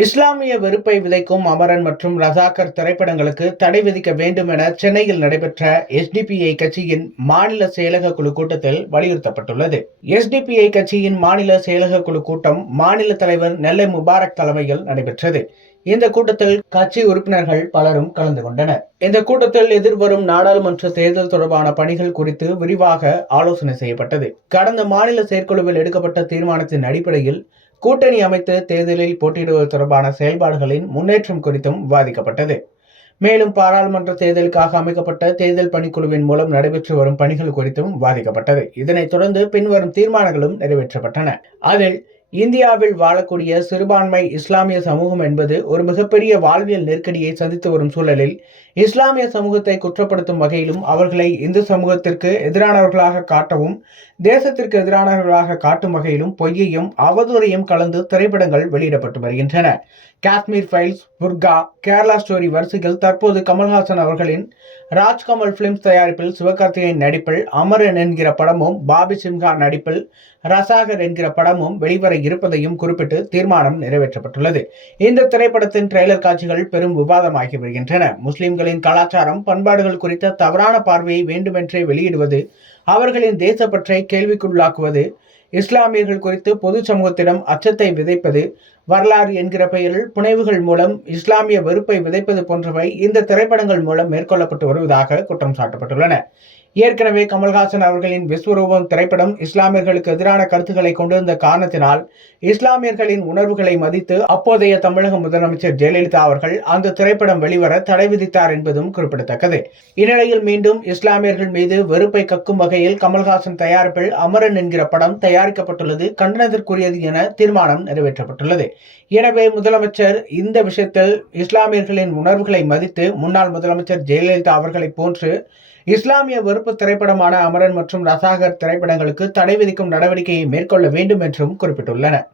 இஸ்லாமிய வெறுப்பை விதைக்கும் அமரன் மற்றும் ரஜாக்கர் திரைப்படங்களுக்கு தடை விதிக்க வேண்டும் என சென்னையில் நடைபெற்ற எஸ்டிபிஐ கட்சியின் மாநில செயலக குழு கூட்டத்தில் வலியுறுத்தப்பட்டுள்ளது. எஸ்டிபிஐ கட்சியின் மாநில செயலக குழு கூட்டம் மாநில தலைவர் நெல்லை முபாரக் தலைமையில் நடைபெற்றது. இந்த கூட்டத்தில் கட்சி உறுப்பினர்கள் பலரும் கலந்து கொண்டனர். இந்த கூட்டத்தில் எதிர்வரும் நாடாளுமன்ற தேர்தல் தொடர்பான பணிகள் குறித்து விரிவாக ஆலோசனை செய்யப்பட்டது. கடந்த மாநில செயற்குழுவில் எடுக்கப்பட்ட தீர்மானத்தின் அடிப்படையில் கூட்டணி அமைத்து தேர்தலில் போட்டியிடுவது தொடர்பான செயல்பாடுகளின் முன்னேற்றம் குறித்தும் விவாதிக்கப்பட்டது. மேலும் பாராளுமன்ற தேர்தலுக்காக அமைக்கப்பட்ட தேர்தல் பணிக்குழுவின் மூலம் நடைபெற்று வரும் பணிகள் குறித்தும் விவாதிக்கப்பட்டது. இதனைத் தொடர்ந்து பின்வரும் தீர்மானங்களும் நிறைவேற்றப்பட்டன. அதில் இந்தியாவில் வாழக்கூடிய சிறுபான்மை இஸ்லாமிய சமூகம் என்பது ஒரு மிகப்பெரிய வாழ்வியல் நெருக்கடியை சந்தித்து வரும் சூழலில் இஸ்லாமிய சமூகத்தை குற்றப்படுத்தும் வகையிலும் அவர்களை இந்து சமூகத்திற்கு எதிரானவர்களாக காட்டவும் தேசத்திற்கு எதிரானவர்களாக காட்டும் வகையிலும் பொய்யையும் அவதூறையும் கலந்து திரைப்படங்கள் வெளியிடப்பட்டு வருகின்றன. காஷ்மீர் ஃபைல்ஸ், புர்கா, கேரளா ஸ்டோரி வரிசையில் தற்போது கமல்ஹாசன் அவர்களின் ராஜ்கமல் பிலிம்ஸ் தயாரிப்பில் சிவகார்த்திகேயன் நடிப்பில் அமரன் என்கிற படமும், பாபி சிம்ஹா நடிப்பில் ரசாகர் என்கிற படமும் வெளிவர இருப்பதையும் குறிப்பிட்டு தீர்மானம் நிறைவேற்றப்பட்டுள்ளது. இந்த திரைப்படத்தின் ட்ரெய்லர் காட்சிகள் பெரும் விவாதமாகி வருகின்றன. முஸ்லிம்களின் கலாச்சாரம், பண்பாடுகள் குறித்த தவறான பார்வையை வேண்டுமென்றே வெளியிடுவது, அவர்களின் தேசப்பற்றை கேள்விக்குள்ளாக்குவது, இஸ்லாமியர்கள் குறித்து பொது சமூகத்திடம் அச்சத்தை விதைப்பது, வரலாறு என்கிற பெயரில் புனைவுகள் மூலம் இஸ்லாமிய வெறுப்பை விதைப்பது போன்றவை இந்த திரைப்படங்கள் மூலம் மேற்கொள்ளப்பட்டு வருவதாக குற்றம் சாட்டப்பட்டுள்ளன. ஏற்கனவே கமல்ஹாசன் அவர்களின் விஸ்வரூபம் திரைப்படம் இஸ்லாமியர்களுக்கு எதிரான கருத்துக்களை கொண்டிருந்த காரணத்தினால் இஸ்லாமியர்களின் உணர்வுகளை மதித்து அப்போதைய தமிழக முதலமைச்சர் ஜெயலலிதா அவர்கள் அந்த திரைப்படம் வெளிவர தடை விதித்தார் என்பதும் குறிப்பிடத்தக்கது. இந்நிலையில் மீண்டும் இஸ்லாமியர்கள் மீது வெறுப்பை கக்கும் வகையில் கமல்ஹாசன் தயாரிப்பில் அமரன் என்கிற படம் தயாரிக்கப்பட்டுள்ளது கண்டனத்திற்குரியது என தீர்மானம் நிறைவேற்றப்பட்டுள்ளது. எனவே முதலமைச்சர் இந்த விஷயத்தில் இஸ்லாமியர்களின் உணர்வுகளை மதித்து முன்னாள் முதலமைச்சர் ஜெயலலிதா அவர்களை போன்று இஸ்லாமிய வெறுப்பு திரைப்படமான அமரன் மற்றும் ரசாகர் திரைப்படங்களுக்கு தடை விதிக்கும் நடவடிக்கையை மேற்கொள்ள வேண்டும் என்றும் குறிப்பிட்டுள்ளனர்.